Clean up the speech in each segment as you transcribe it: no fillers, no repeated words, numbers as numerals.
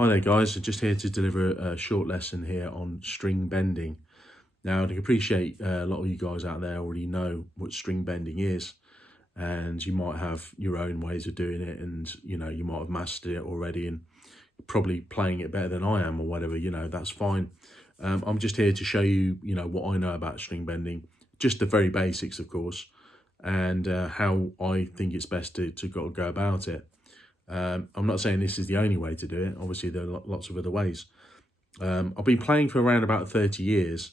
Hi there guys, I'm just here to deliver a short lesson here on string bending. Now I can appreciate a lot of you guys out there already know what string bending is, and you might have your own ways of doing it, and you might have mastered it already and probably playing it better than I am or whatever, that's fine. I'm just here to show you, what I know about string bending, just the very basics of course, and how I think it's best to go about it. I'm not saying this is the only way to do it. Obviously, there are lots of other ways. I've been playing for around about 30 years.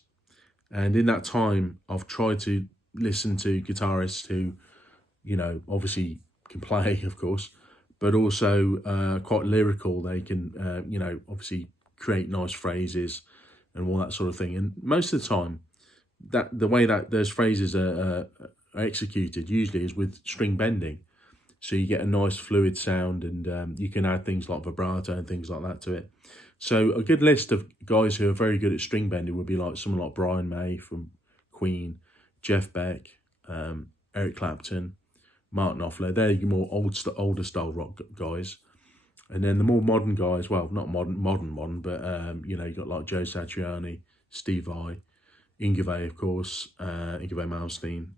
And in that time, I've tried to listen to guitarists who, obviously can play, of course, but also quite lyrical. They can, obviously create nice phrases and all that sort of thing. And most of the time, the way that those phrases are executed usually is with string bending. So you get a nice fluid sound, and you can add things like vibrato and things like that to it. So a good list of guys who are very good at string bending would be like someone like Brian May from Queen, Jeff Beck, Eric Clapton, Mark Knopfler. They're your more older style rock guys. And then the more modern guys, well, not modern, but you've got like Joe Satriani, Steve Vai, Yngwie, of course, Yngwie Malmsteen,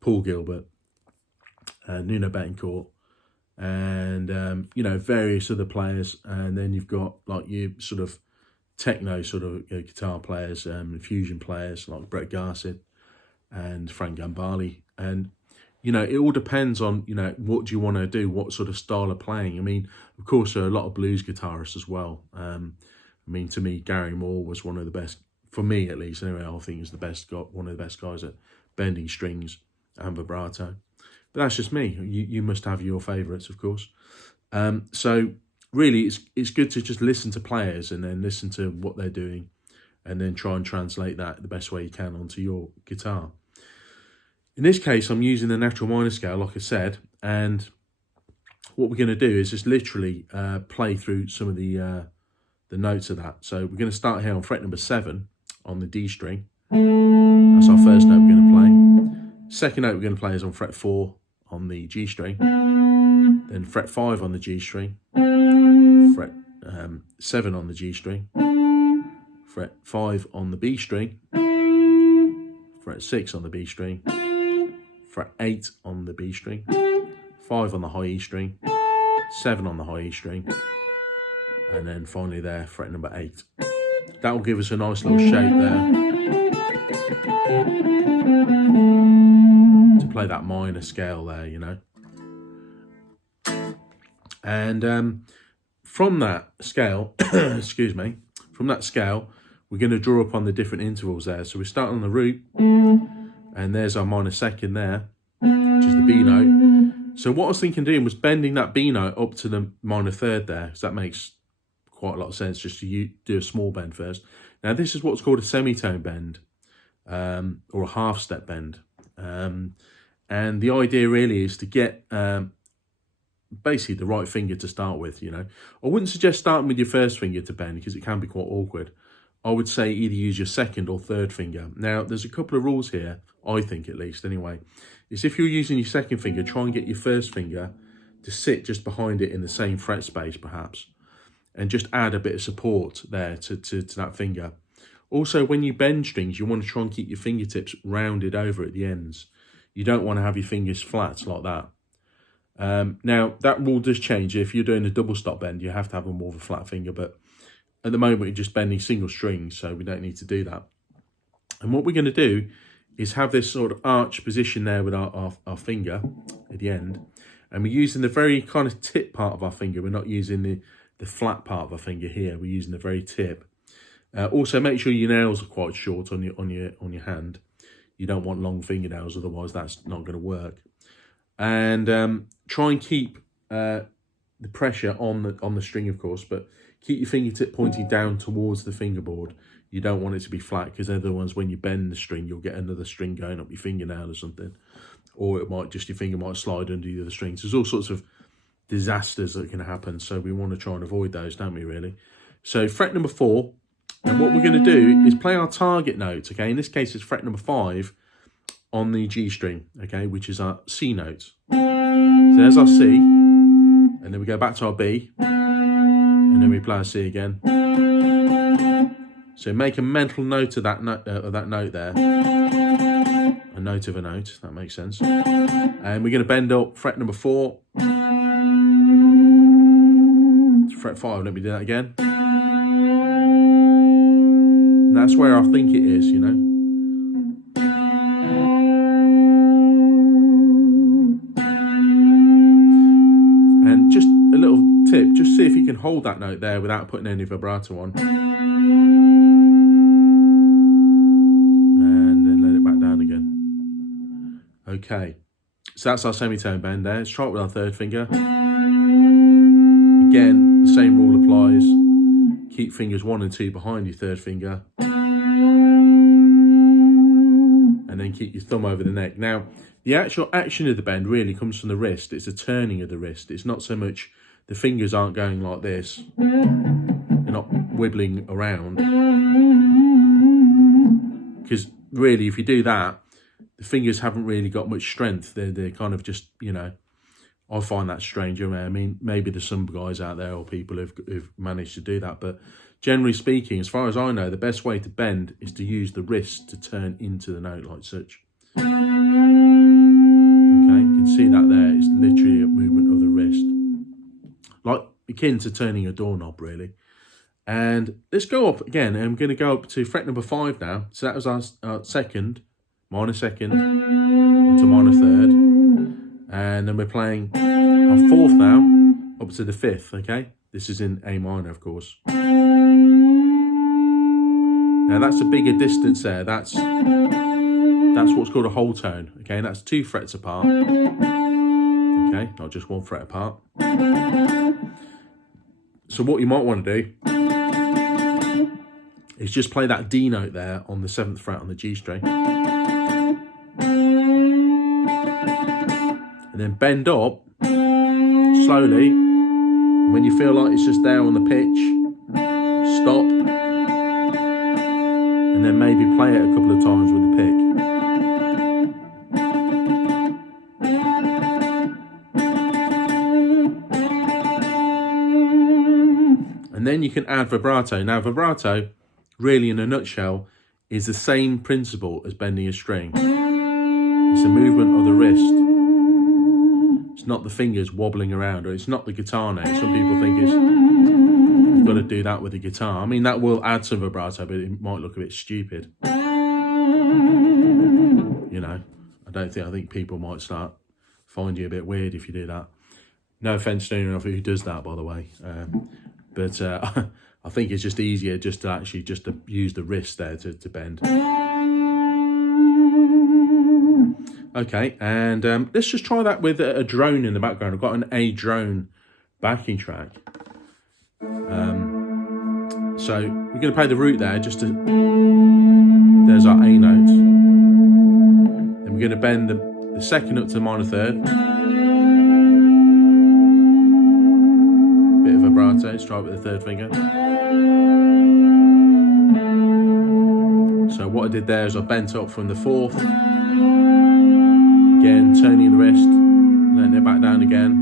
Paul Gilbert, Nuno Betancourt, and various other players. And then you've got like your sort of techno sort of guitar players, fusion players like Brett Garsed and Frank Gambale. And it all depends on what do you want to do, what sort of style of playing. I mean, of course there are a lot of blues guitarists as well. To me, Gary Moore was one of the best, for me at least anyway. I think he's one of the best guys at bending strings and vibrato. But that's just me. You must have your favourites, of course. So really, it's good to just listen to players and then listen to what they're doing, and then try and translate that the best way you can onto your guitar. In this case, I'm using the natural minor scale, like I said, and what we're going to do is just literally play through some of the notes of that. So we're going to start here on fret number 7 on the D string. That's our first note we're going to play. Second note we're going to play is on fret 4 on the G string, then fret 5 on the G string, fret 7 on the G string, fret 5 on the B string, fret 6 on the B string, fret 8 on the B string, 5 on the high E string, 7 on the high E string, and then finally there, fret number 8. That will give us a nice little shape there to play that minor scale there, And from that scale, excuse me, from that scale, we're going to draw upon the different intervals there. So we start on the root, and there's our minor second there, which is the B note. So what I was thinking doing was bending that B note up to the minor third there, because that makes quite a lot of sense, just to do a small bend first. Now this is what's called a semitone bend, or a half step bend. And the idea really is to get basically the right finger to start with, I wouldn't suggest starting with your first finger to bend because it can be quite awkward. I would say either use your second or third finger. Now, there's a couple of rules here, I think at least anyway, is if you're using your second finger, try and get your first finger to sit just behind it in the same fret space perhaps, and just add a bit of support there to that finger. Also, when you bend strings, you want to try and keep your fingertips rounded over at the ends. You don't want to have your fingers flat like that. Now, that rule does change. If you're doing a double stop bend, you have to have a more of a flat finger, but at the moment, we're just bending single strings, so we don't need to do that. And what we're going to do is have this sort of arch position there with our finger at the end, and we're using the very kind of tip part of our finger. We're not using the flat part of our finger here. We're using the very tip. Also, make sure your nails are quite short on your hand. You don't want long fingernails, otherwise that's not going to work. And try and keep the pressure on the string, of course, but keep your fingertip pointing down towards the fingerboard. You don't want it to be flat, because otherwise when you bend the string, you'll get another string going up your fingernail or something. Or your finger might slide under the other strings. There's all sorts of disasters that can happen, so we want to try and avoid those, don't we, really? So fret number 4, and what we're going to do is play our target note, okay? In this case, it's fret number 5 on the G string, okay, which is our C note. So there's our C, and then we go back to our B, and then we play a C again. So make a mental note of that note there. A note of a note, if that makes sense. And we're going to bend up fret number 4. Fret 5, let me do that again. And that's where I think it is, you know. And just a little tip, just see if you can hold that note there without putting any vibrato on. And then let it back down again. Okay, so that's our semitone bend there. Let's try it with our third finger. Again, the same rule applies. Keep fingers 1 and 2 behind your third finger. And then keep your thumb over the neck. Now, the actual action of the bend really comes from the wrist. It's a turning of the wrist. It's not so much, the fingers aren't going like this. They're not wibbling around. Because really, if you do that, the fingers haven't really got much strength. They're kind of just, you know, I find that strange. I mean, maybe there's some guys out there or people who've managed to do that. But generally speaking, as far as I know, the best way to bend is to use the wrist to turn into the note like such. Okay, you can see that there. It's literally a movement of the wrist. Like akin to turning a doorknob, really. And let's go up again. I'm going to go up to fret number 5 now. So that was our second, minor second, to minor third. And then we're playing our 4th now, up to the 5th, okay? This is in A minor, of course. Now that's a bigger distance there. That's what's called a whole tone, okay? And that's 2 frets apart, okay? Not just 1 fret apart. So what you might want to do is just play that D note there on the 7th fret on the G string. And then bend up slowly. When you feel like it's just there on the pitch, stop. And then maybe play it a couple of times with the pick. And then you can add vibrato. Now vibrato, really in a nutshell, is the same principle as bending a string. It's a movement of the wrist. It's not the fingers wobbling around, or it's not the guitar note. Some people think you've got to do that with the guitar. I mean, that will add some vibrato, but it might look a bit stupid. You know, I think people might start find you a bit weird if you do that. No offense to anyone who does that, by the way. But I think it's just easier just to use the wrist there to bend. Okay, and let's just try that with a drone in the background. I've got an A drone backing track. So we're going to play the root there, there's our A note. Then we're going to bend the 2nd up to the minor 3rd. Bit of vibrato, let's try it with the 3rd finger. So what I did there is I bent up from the 4th. Again, turning the wrist, letting it back down again,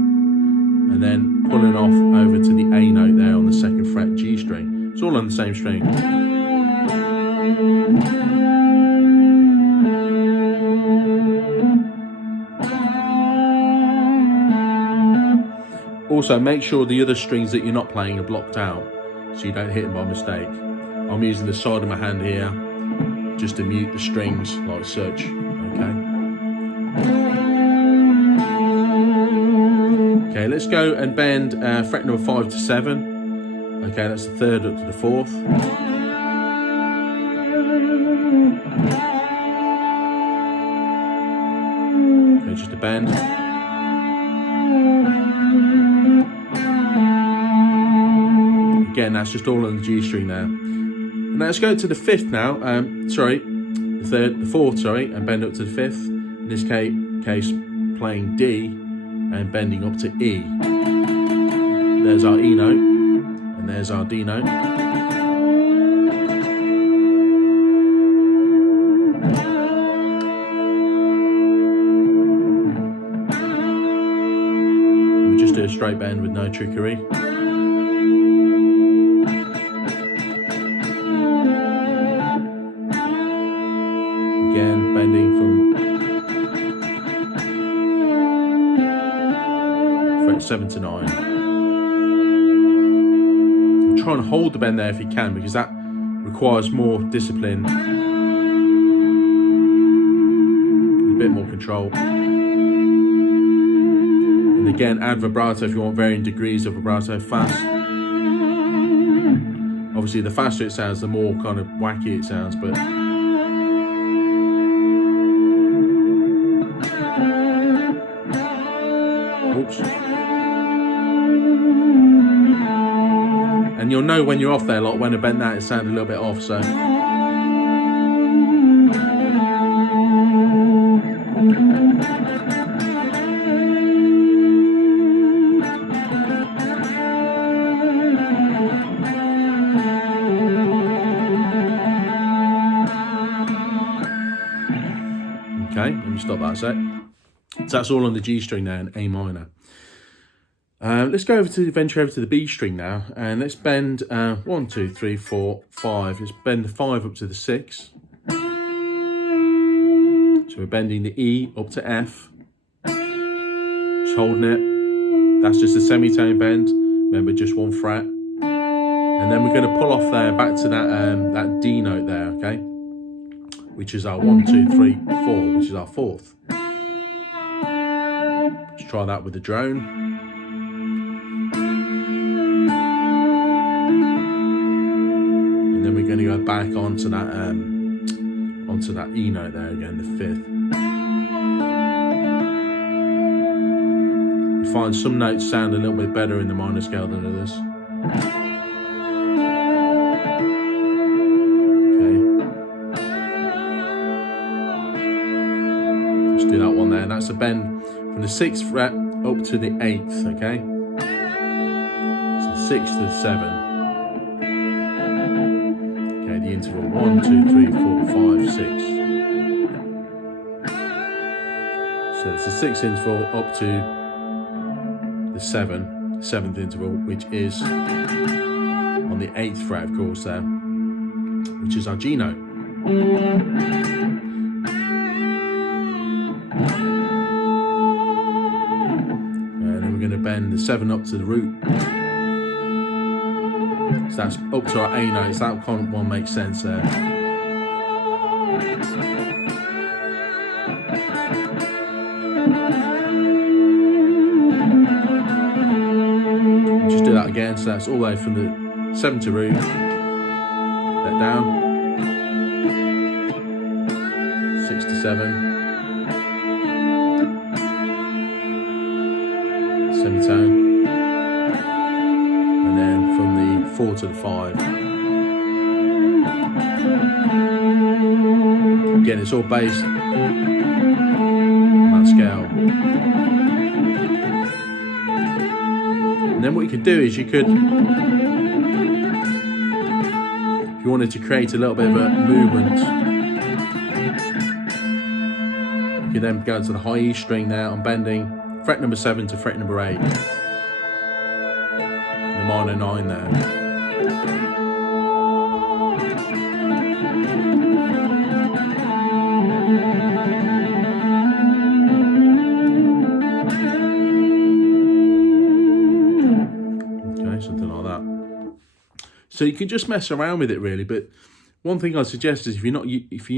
and then pulling off over to the A note there on the 2nd fret G string. It's all on the same string. Also, make sure the other strings that you're not playing are blocked out, so you don't hit them by mistake. I'm using the side of my hand here just to mute the strings like such, okay? Okay, let's go and bend fret number 5 to 7. Okay, that's the 3rd up to the 4th. Okay, just a bend. Again, that's just all on the G string there. And let's go to the 5th now. The 4th, and bend up to the 5th. In this case, playing D and bending up to E. There's our E note, and there's our D note. And we just do a straight bend with no trickery. 7 to 9. Try and hold the bend there if you can, because that requires more discipline, a bit more control. And again, add vibrato if you want varying degrees of vibrato. Fast. Obviously, the faster it sounds, the more kind of wacky it sounds, but oops. And you'll know when you're off there, like when I bent that, it sounded a little bit off, so. Okay, let me stop that a sec. So that's all on the G string there and A minor. Let's go venture over to the B string now, and let's bend 1, 2, 3, 4, 5. Let's bend the 5 up to the 6. So we're bending the E up to F. Just holding it. That's just a semitone bend. Remember, just 1 fret. And then we're going to pull off there back to that D note there, okay? Which is our 1, 2, 3, 4, which is our 4th. Let's try that with the drone. And then we're going to go back onto that E note there again, the 5th. You find some notes sound a little bit better in the minor scale than others. Okay. Just do that one there. That's a bend from the 6th fret up to the 8th, okay? So the 6th to the 7th. Okay, the interval 1, 2, 3, 4, 5, 6. So it's the 6th interval up to the 7th interval, which is on the 8th fret, of course, there, which is our G note. And then we're going to bend the 7 up to the root. So that's up to our A notes. That one makes sense there. Just do that again. So that's all the way from the 7 to root. Let down. 6 to 7. Semitone. And then from the 4 to the 5. Again, it's all based on that scale. And then what you could do is you could, if you wanted to create a little bit of a movement, you could then go to the high E string there. I'm bending fret number 7 to fret number 8. The minor 9 there. Okay, something like that. So you can just mess around with it really, but one thing I suggest is if you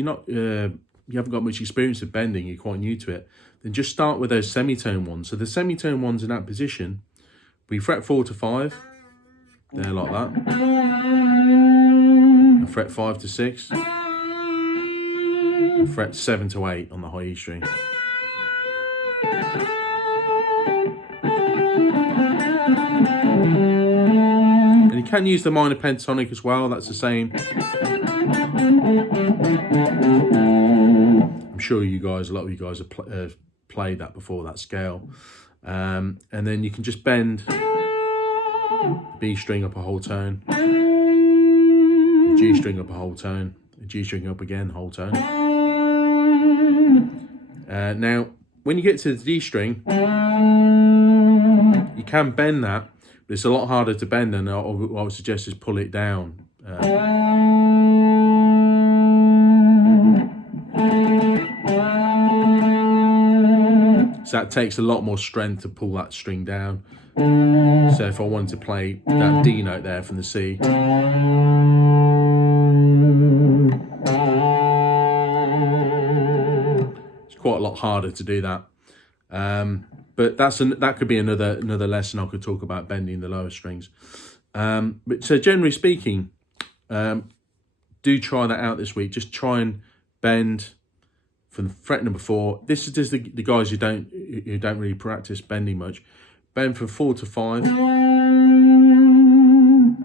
haven't got much experience of bending, you're quite new to it, then just start with those semitone ones. So the semitone ones in that position, we fret 4 to 5, there like that, and fret 5 to 6, and fret 7 to 8 on the high E string. And you can use the minor pentatonic as well, that's the same. I'm sure a lot of you guys have played that before, that scale. And then you can just bend the B string up a whole tone, the G string up a whole tone, the G string up again, whole tone. Now, when you get to the D string, you can bend that, but it's a lot harder to bend, and what I would suggest is pull it down. So that takes a lot more strength to pull that string down. So if I wanted to play that D note there from the C, it's quite a lot harder to do that. But that could be another lesson I could talk about, bending the lower strings. But so generally speaking, do try that out this week. Just try and bend from fret number 4. This is just the guys who don't really practice bending much. Bend from 4 to 5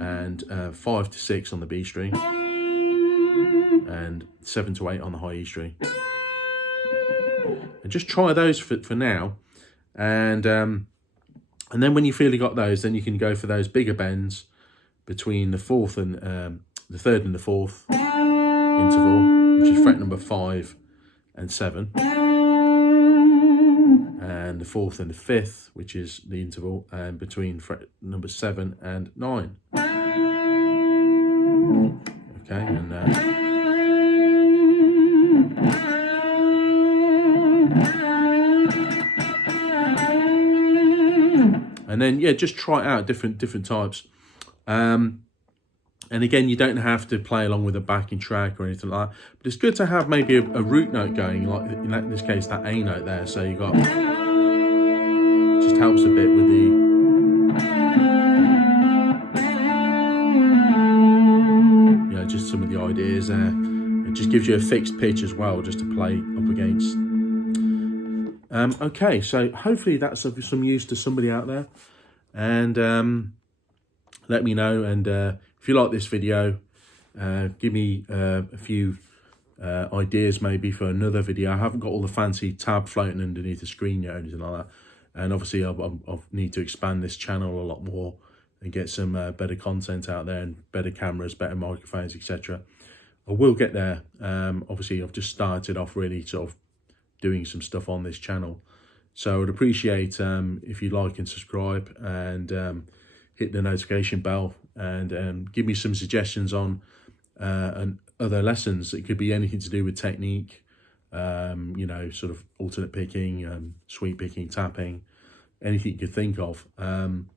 and 5 to 6 on the B string and 7 to 8 on the high E string. And just try those for now, and then when you feel you got those, then you can go for those bigger bends between the 4th and the 3rd and the 4th interval, which is fret number 5 and 7, and the 4th and the 5th, which is the interval, and between fret number 7 and 9. Okay, and then yeah, just try out different types. And again, you don't have to play along with a backing track or anything like that, but it's good to have maybe a root note going, like in this case that A note there. So you got, just helps a bit with the, you know, just some of the ideas there. It just gives you a fixed pitch as well, just to play up against. Okay, so hopefully that's of some use to somebody out there, and let me know. And if you like this video, give me a few ideas maybe for another video. I haven't got all the fancy tab floating underneath the screen yet or anything like that, and obviously I need to expand this channel a lot more and get some better content out there, and better cameras, better microphones, etc. I will get there. Obviously I've just started off really sort of doing some stuff on this channel, so I would appreciate if you like and subscribe, and hit the notification bell, and give me some suggestions on and other lessons. It could be anything to do with technique, you know, sort of alternate picking, sweep picking, tapping, anything you could think of. And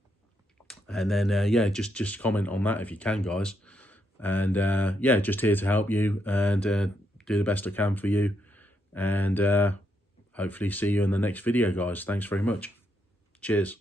then yeah, just comment on that if you can, guys. And yeah, just here to help you and do the best I can for you. And hopefully see you in the next video, guys. Thanks very much. Cheers.